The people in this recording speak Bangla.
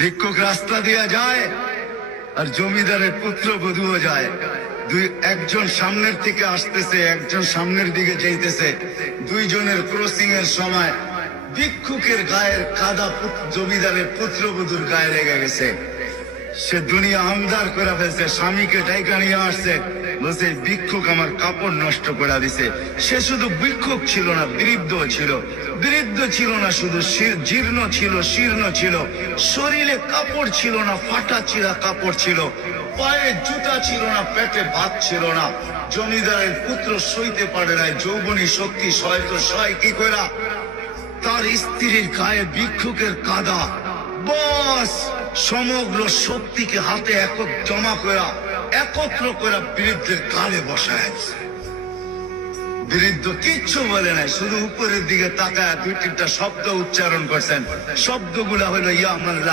ভিক্ষুক রাস্তা দিয়া যায় আর জমিদারের পুত্রবধূও যায়। একজন সামনের থেকে আসতেছে, একজন সামনের দিকে যাইতেছে। দুইজনের ক্রসিং এর সময় ভিক্ষুকের গায়ের কাদা জমিদারের পুত্রবধূর গায়ে লেগে গেছে। সে দুনিয়া আমদার করে ফেলছে, স্বামীকে ডাইকা নিয়ে আসছে, বলছে ভিক্ষুক আমার কাপড় নষ্ট করে দিছে। সে শুধু ভিক্ষুক ছিল না, বৃদ্ধ ছিল। বৃদ্ধ ছিল না শুধু, জীর্ণ ছিল, শীর্ণ ছিল। শরীরে কাপড় ছিল না, ফাটা চিরা কাপড় ছিল। পায়ে জুতা ছিল না, পেটে ভাত ছিল না। জমিদারের পুত্র সইতে পারে নাই, যৌবনী শক্তি সয় তো সয় কি করা। তার স্ত্রীর গায়ে ভিক্ষুকের কাদা, বস সমগ্র শক্তিকে হাতে জমা করা, একত্র করা বৃদ্ধের কালে বসায়। বৃদ্ধ কিচ্ছু বলে নাই, শুধু উপরের দিকে তাকায় দুই তিনটা শব্দ উচ্চারণ করছেন। শব্দগুলা হলো ইয়া আল্লাহ।